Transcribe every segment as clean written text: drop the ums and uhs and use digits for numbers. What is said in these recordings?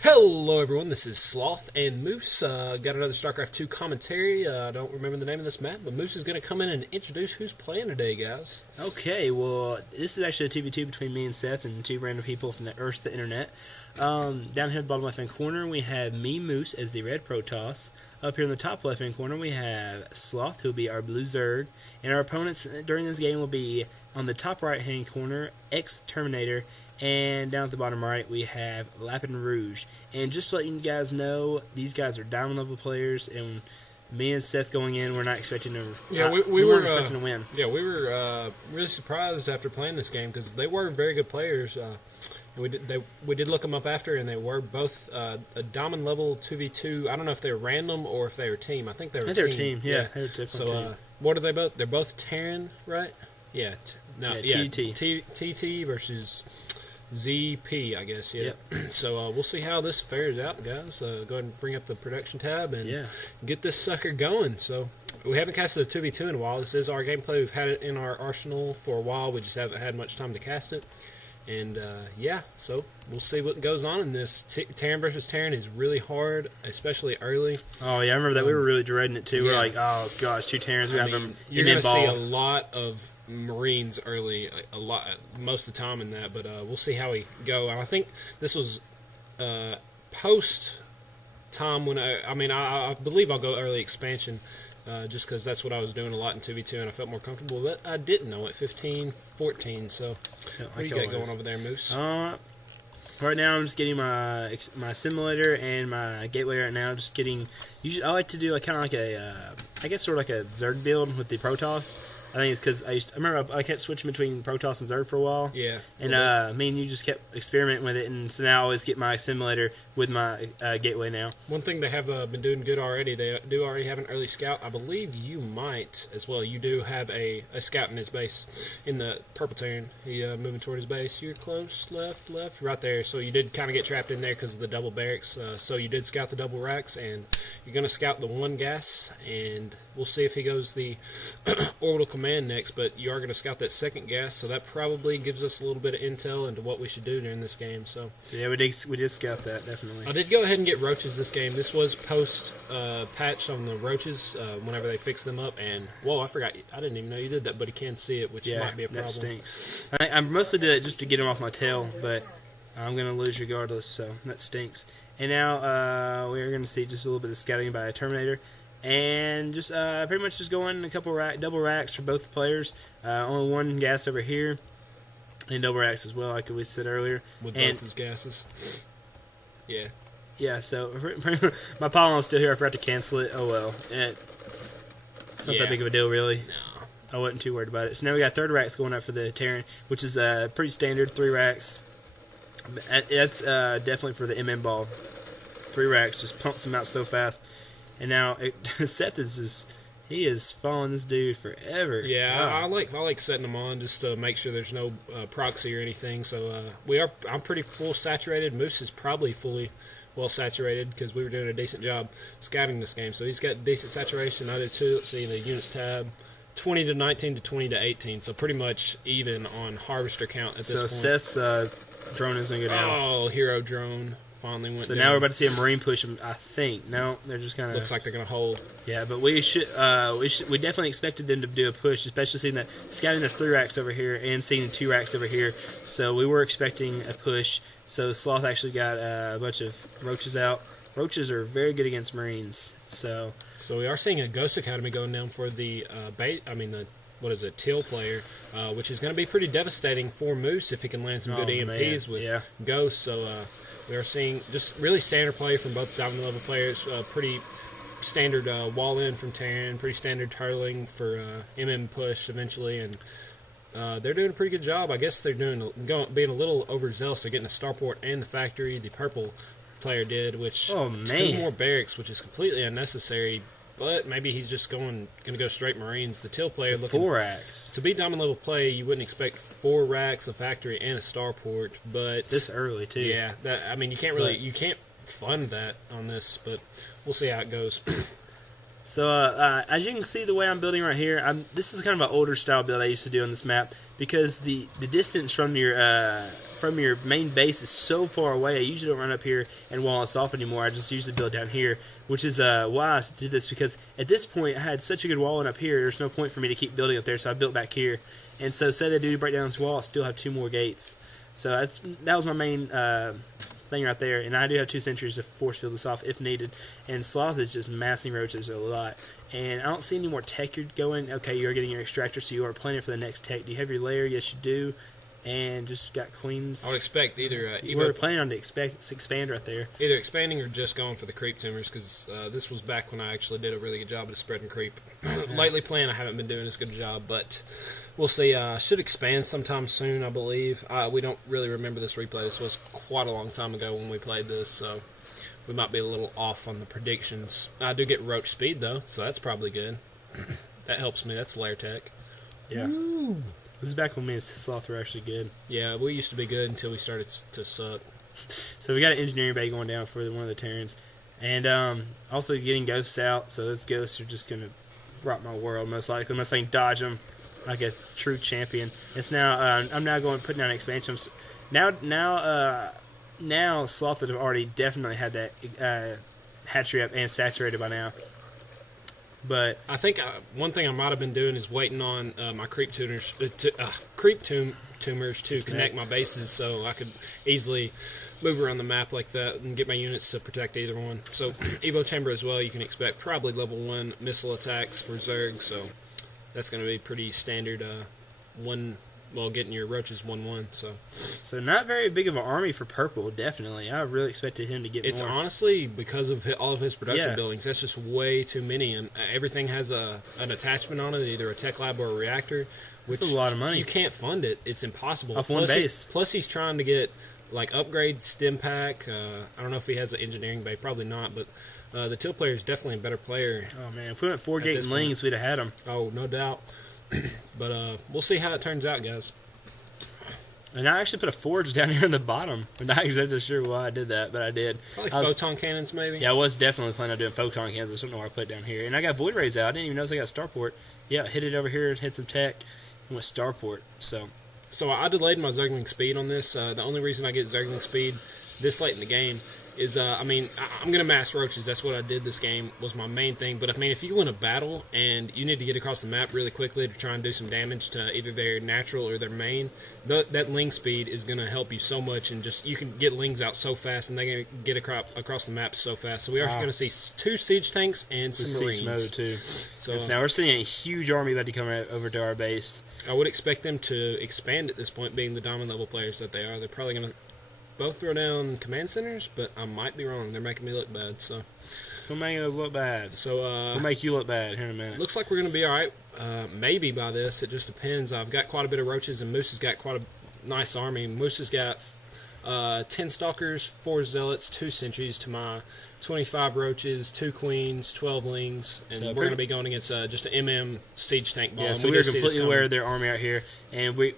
Hello everyone, this is Sloth and Moose. Got another StarCraft 2 commentary. I don't remember the name of this map, but Moose is going to come in and introduce who's playing today, guys. Okay, well, this is actually a 2v2 between me and Seth and two random people from the Earth, the Internet. Down here at the bottom left-hand corner, we have me, Moose, as the red Protoss. Up here in the top left-hand corner, we have Sloth, who will be our blue Zerg. And our opponents during this game will be on the top right-hand corner, X-Terminator. And down at the bottom right, we have Lapin Rouge. And just to let you guys know, these guys are diamond level players, and me and Seth going in, we're not expecting to. Yeah, we weren't expecting to win. Yeah, we were really surprised after playing this game because they were very good players. And we did look them up after, and they were both a diamond level 2v2. I don't know if they were random or if they were team. I think they were. They were team. Yeah, they were definitely so team. What are they both? They're both Terran, right? Yeah. TT versus ZP, I guess, yeah. Yep. So we'll see how this fares out, guys. Go ahead and bring up the production tab and get this sucker going. So we haven't casted a 2v2 in a while. This is our gameplay. We've had it in our arsenal for a while. We just haven't had much time to cast it. And, so we'll see what goes on in this. Terran versus Terran is really hard, especially early. Oh, yeah, I remember that. We were really dreading it, too. Yeah. We're like, oh, gosh, two Terrans. You're going to see a lot of Marines early, a lot, most of the time in that, but we'll see how we go. And I think this was post time when I believe I'll go early expansion, just because that's what I was doing a lot in 2v2, and I felt more comfortable. But I didn't know it 15-14. So what do you got going over there, Moose? Right now I'm just getting my simulator and my gateway right now. Just getting. Usually I like to do kind of like a, I guess sort of like a Zerg build with the Protoss. I think it's because I remember I kept switching between Protoss and Zerg for a while. Yeah. And me and you just kept experimenting with it, and so now I always get my simulator with my gateway now. One thing they have been doing good already, they do already have an early scout. I believe you might as well. You do have a scout in his base, in the purple Terran. He moving toward his base. You're close, left, right there. So you did kind of get trapped in there because of the double barracks. So you did scout the double racks, and you're going to scout the one gas, and we'll see if he goes the orbital command next, but you are going to scout that second gas, so that probably gives us a little bit of intel into what we should do during this game. So yeah, we did scout that, definitely. I did go ahead and get roaches this game. This was post patch on the roaches whenever they fixed them up, and whoa, I forgot, I didn't even know you did that, but he can see it, which might be a problem. That stinks. I mostly did it just to get him off my tail, but I'm going to lose regardless, so that stinks. And now we're going to see just a little bit of scouting by a Terminator. And just pretty much just going a couple double racks for both players. Only one gas over here, and double racks as well, like we said earlier. With both those gases. Yeah. Yeah. So my pollen's still here. I forgot to cancel it. Oh well. It's not that big of a deal, really. No. I wasn't too worried about it. So now we got third racks going up for the Terran, which is pretty standard 3 racks. That's definitely for the MM ball. 3 racks just pumps them out so fast. And now Seth he is following this dude forever. Yeah, I like setting them on just to make sure there's no proxy or anything. So I'm pretty full saturated. Moose is probably fully well saturated because we were doing a decent job scouting this game. So he's got decent saturation. I did too. Let's see the units tab. 20 to 19 to 20 to 18. So pretty much even on harvester count at this point. So Seth's drone is going to go down. Oh, hero drone. Finally went so down. Now we're about to see a Marine push them, I think. No, they're just kind of... Looks like they're going to hold. Yeah, but we definitely expected them to do a push, especially seeing that scouting those 3 racks over here and seeing the 2 racks over here. So we were expecting a push. So Sloth actually got a bunch of roaches out. Roaches are very good against Marines. So we are seeing a Ghost Academy going down for the Teal player, which is going to be pretty devastating for Moose if he can land some good EMPs with Ghost. So we are seeing just really standard play from both diamond level players. Pretty standard wall in from Terran, pretty standard turtling for MM push eventually, and they're doing a pretty good job. I guess they're being a little overzealous. They're getting a starport and the factory. The purple player did, which 2 more barracks, which is completely unnecessary. But maybe he's just going to go straight Marines. The Teal player looking 4 racks. To be diamond level play, you wouldn't expect 4 racks, a factory, and a starport. But this early too. Yeah, you can't fund that on this. But we'll see how it goes. So as you can see, the way I'm building right here, this is kind of an older style build I used to do on this map because the distance from your from your main base is so far away. I usually don't run up here and wall us off anymore. I just usually build down here, which is why I did this, because at this point I had such a good walling up here. There's no point for me to keep building up there, so I built back here. And so say they do break down this wall, I still have 2 more gates. So that was my main thing right there. And I do have 2 sentries to force field this off if needed. And Sloth is just massing roaches a lot. And I don't see any more tech you're going. Okay, you're getting your extractor, so you are planning for the next tech. Do you have your lair? Yes, you do. And just got queens. I would expect either... we're planning on to expand right there. Either expanding or just going for the creep tumors, because this was back when I actually did a really good job of spreading creep. Lately playing, I haven't been doing as good a job, but we'll see. Should expand sometime soon, I believe. We don't really remember this replay. This was quite a long time ago when we played this, so we might be a little off on the predictions. I do get roach speed, though, so that's probably good. That helps me. That's lair tech. Yeah. Ooh. This is back when me and Sloth were actually good. Yeah, we used to be good until we started to suck. So we got an engineering bay going down for one of the Terrans. And also getting ghosts out, so those ghosts are just going to rock my world most likely, unless I can dodge them like a true champion. It's now, I'm now putting down expansions. Now Sloth would have already definitely had that hatchery up and saturated by now. But I think one thing I might have been doing is waiting on my creep tumors to connect my bases, so I could easily move around the map like that and get my units to protect either one. So Evo Chamber as well, you can expect probably level 1 missile attacks for Zerg, so that's going to be pretty standard. Getting your roaches 1-1. So not very big of an army for purple, definitely. I really expected him to get more. It's honestly because of all of his production buildings. That's just way too many, and everything has an attachment on it, either a tech lab or a reactor. Which that's a lot of money. You can't fund it. It's impossible. Off one base. Plus, he's trying to get like upgrades, stim pack. I don't know if he has an engineering bay. Probably not, but the Till player is definitely a better player. Oh man, if we went 4 gate and Lings, we'd have had him. Oh, no doubt. But we'll see how it turns out, guys. And I actually put a forge down here in the bottom. I'm not exactly sure why I did that, but I did. Probably photon cannons, maybe? Yeah, I was definitely planning on doing photon cannons. I just don't know why I put it down here. And I got void rays out. I didn't even notice I got starport. Yeah, hit it over here, hit some tech, and went starport. So I delayed my Zergling speed on this. The only reason I get Zergling speed this late in the game is, I'm going to mass roaches. That's what I did this game, was my main thing. But, if you win a battle and you need to get across the map really quickly to try and do some damage to either their natural or their main, that Ling speed is going to help you so much. And just you can get Lings out so fast, and they're going to get across the map so fast. So we are going to see 2 siege tanks and some Marines. Siege mode, too. So now we're seeing a huge army about to come over to our base. I would expect them to expand at this point, being the diamond level players that they are. They're probably going to both throw down command centers, but I might be wrong. They're making me look bad, so... Don't make us look bad. So, we'll make you look bad here in a minute. Looks like we're going to be alright, maybe by this. It just depends. I've got quite a bit of roaches, and Moose has got quite a nice army. Moose has got 10 stalkers, 4 zealots, 2 sentries to my 25 roaches, 2 queens, 12 lings, and we're going to be going against just an MM siege tank ball. Yeah, so we're completely aware of their army out here, and we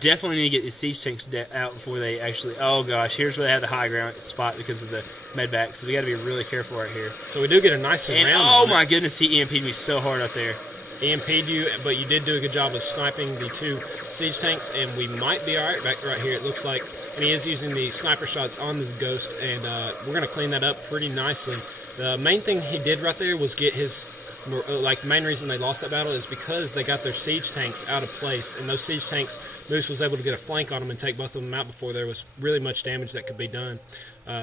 definitely need to get these siege tanks out before they actually. Oh gosh, here's where they have the high ground spot because of the medvac, so we got to be really careful right here. So we do get a nice round. Oh my goodness, he EMP'd me so hard out there. EMP'd you, but you did do a good job of sniping the 2 siege tanks, and we might be alright back right here, it looks like. And he is using the sniper shots on this ghost, and we're going to clean that up pretty nicely. The main thing he did right there was get his... the main reason they lost that battle is because they got their siege tanks out of place, and those siege tanks, Moose was able to get a flank on them and take both of them out before there was really much damage that could be done.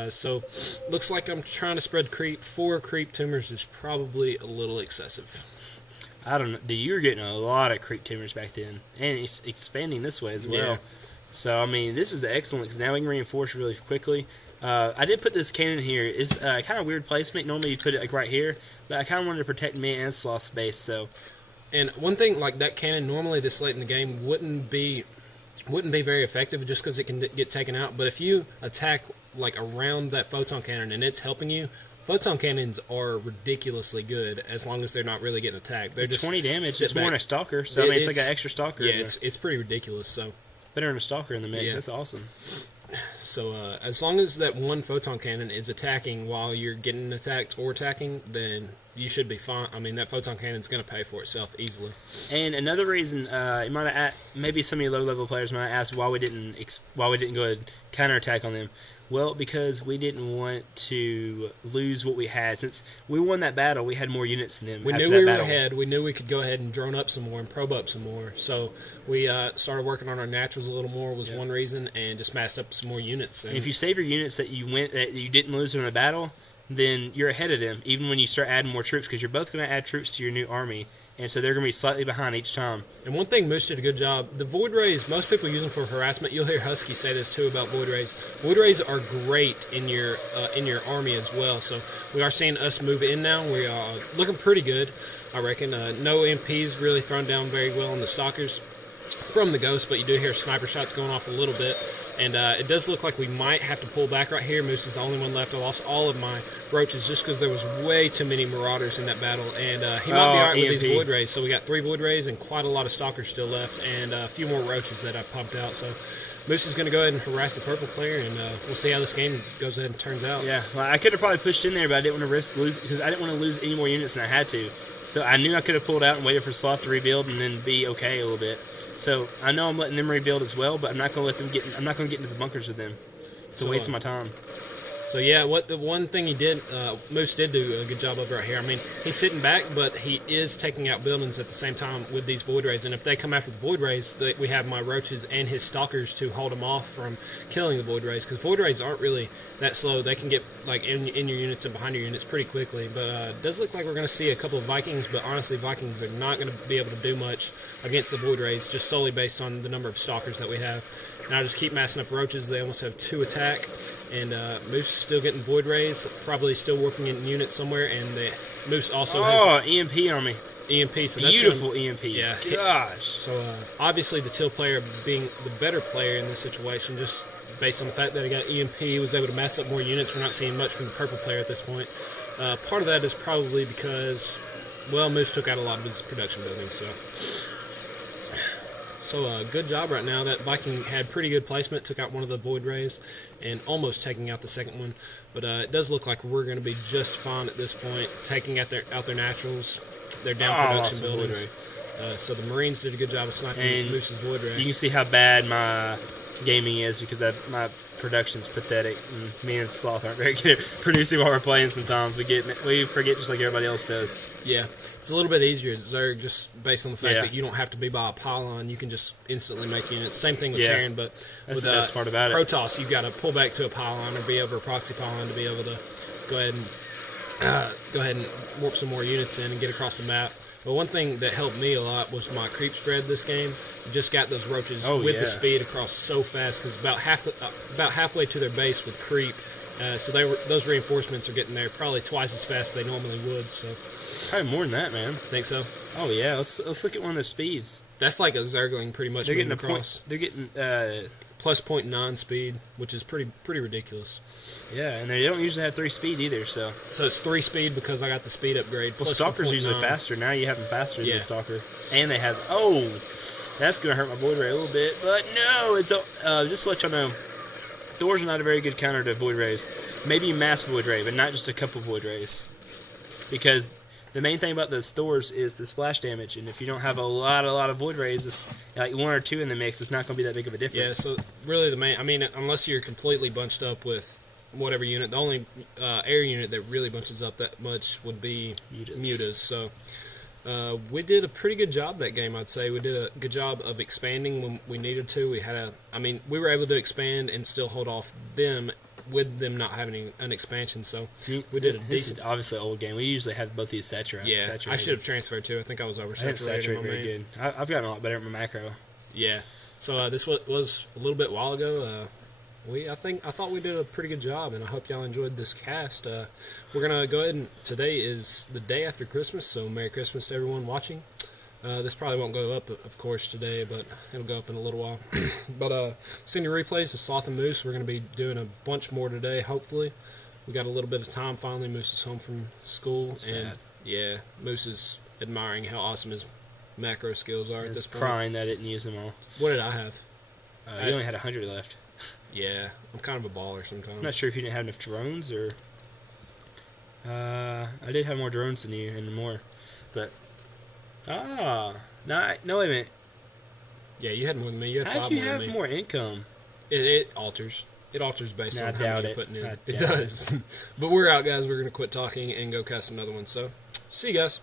So, looks like I'm trying to spread creep. 4 creep tumors is probably a little excessive. I don't know. You were getting a lot of creep tumors back then, and it's expanding this way as well. Yeah. So, this is excellent because now we can reinforce really quickly. I did put this cannon here. It's kind of weird placement. Normally you put it right here, but I kind of wanted to protect me and Sloth's base. So, and one thing like that cannon normally this late in the game wouldn't be very effective just because it can get taken out. But if you attack like around that photon cannon and it's helping you, photon cannons are ridiculously good as long as they're not really getting attacked. They're just 20 damage. It's more than a stalker. So it's like an extra stalker. Yeah, it's pretty ridiculous. So it's better than a stalker in the mix. Yeah. That's awesome. So as long as that one photon cannon is attacking while you're getting attacked or attacking, then you should be fine. I mean, that photon cannon's going to pay for itself easily. And another reason, you might have maybe some of your low-level players might ask why we didn't go ahead and counterattack on them. Well, because we didn't want to lose what we had. Since we won that battle, we had more units than them. We knew we were ahead. We knew we could go ahead and drone up some more and probe up some more. So we started working on our naturals a little more was one reason, and just massed up some more units. And if you save your units that you didn't lose in a battle, then you're ahead of them, even when you start adding more troops, because you're both going to add troops to your new army. And so they're going to be slightly behind each time. And one thing Moose did a good job, the Void Rays, most people use them for harassment. You'll hear Husky say this too about Void Rays. Void Rays are great in your army as well. So we are seeing us move in now. We are looking pretty good, I reckon. No MPs really thrown down very well on the Stalkers from the Ghost, but you do hear sniper shots going off a little bit. And it does look like we might have to pull back right here. Moose is the only one left. I lost all of my roaches just because there was way too many Marauders in that battle. And he might be all right with these Void Rays. So we got 3 Void Rays and quite a lot of Stalkers still left and a few more roaches that I pumped out. So Moose is going to go ahead and harass the purple player, and we'll see how this game goes ahead and turns out. Yeah, well, I could have probably pushed in there, but I didn't want to risk losing because I didn't want to lose any more units than I had to. So I knew I could have pulled out and waited for Sloth to rebuild and then be okay a little bit. So I know I'm letting them rebuild as well, but I'm not going to let them get. I'm not going to get into the bunkers with them. It's a waste of my time. So yeah, the one thing he did, Moose did do a good job of right here. I mean, he's sitting back, but he is taking out buildings at the same time with these Void Rays. And if they come after the Void Rays, we have my roaches and his Stalkers to hold them off from killing the Void Rays. Because Void Rays aren't really that slow. They can get like in your units and behind your units pretty quickly. But it does look like we're going to see a couple of Vikings. But honestly, Vikings are not going to be able to do much against the Void Rays, just solely based on the number of Stalkers that we have. Now just keep massing up roaches. They almost have 2 attack. And Moose is still getting Void Rays, probably still working in units somewhere. And the Moose also has EMP army. EMP, so that's beautiful EMP. Yeah, gosh. So obviously the Teal player being the better player in this situation, just based on the fact that he got EMP, was able to mass up more units. We're not seeing much from the purple player at this point. Part of that is probably because, well, Moose took out a lot of his production buildings. So good job right now. That Viking had pretty good placement, took out one of the Void Rays, and almost taking out the second one. But it does look like we're going to be just fine at this point, taking out their naturals, their down production buildings. So the Marines did a good job of sniping Moose's Void Ray. You can see how bad my gaming is because my production's pathetic. And me and Sloth aren't very good at producing while we're playing sometimes. We forget just like everybody else does. Yeah, it's a little bit easier as Zerg, just based on the fact that you don't have to be by a pylon. You can just instantly make units. Same thing with Terran, but that's with the best part about it. Protoss, you've got to pull back to a pylon or be over a proxy pylon to be able to go ahead and warp some more units in and get across the map. But one thing that helped me a lot was my creep spread this game. Just got those roaches with the speed across so fast because about halfway to their base with creep. So those reinforcements are getting there probably twice as fast as they normally would. So probably more than that, man. Think so? Oh yeah. Let's look at one of their speeds. That's like a Zergling pretty much. They're getting across. They're getting plus 0.9 speed, which is pretty ridiculous. Yeah, and they don't usually have 3 speed either, so it's 3 speed because I got the speed upgrade. Well, Stalker's usually faster. Now you have them faster than the Stalker. And they have... that's going to hurt my Void Ray a little bit. But no, it's just to let y'all know, Thors are not a very good counter to Void Rays. Maybe mass Void Ray, but not just a couple Void Rays. Because the main thing about those Thors is the splash damage, and if you don't have a lot of Void Rays, it's like 1 or 2 in the mix, it's not going to be that big of a difference. Yeah, so really unless you're completely bunched up with whatever unit, the only air unit that really bunches up that much would be Mutas. So we did a pretty good job that game, I'd say. We did a good job of expanding when we needed to. We were able to expand and still hold off them with them not having an expansion, so we did a decent... This is obviously an old game. We usually have both these saturated. Yeah, I should have transferred too. I think I was oversaturated. Very good. I've gotten a lot better at my macro. Yeah, so this was a little bit while ago. I thought we did a pretty good job, and I hope y'all enjoyed this cast. We're gonna go ahead and today is the day after Christmas, so Merry Christmas to everyone watching. This probably won't go up, of course, today, but it'll go up in a little while. But senior replays to Sloth and Moose. We're going to be doing a bunch more today, hopefully. We got a little bit of time finally. Moose is home from school. Sad. And, Moose is admiring how awesome his macro skills are at this point. Crying that I didn't use them all. What did I have? You only had 100 left. Yeah, I'm kind of a baller sometimes. I'm not sure if you didn't have enough drones or. I did have more drones than you and more, but no, wait a minute. Yeah, you had more than me. You had 5 more than me. How'd you have more income? It alters. It alters based on how many you're putting in. It does. But we're out, guys. We're going to quit talking and go cast another one. So, see you guys.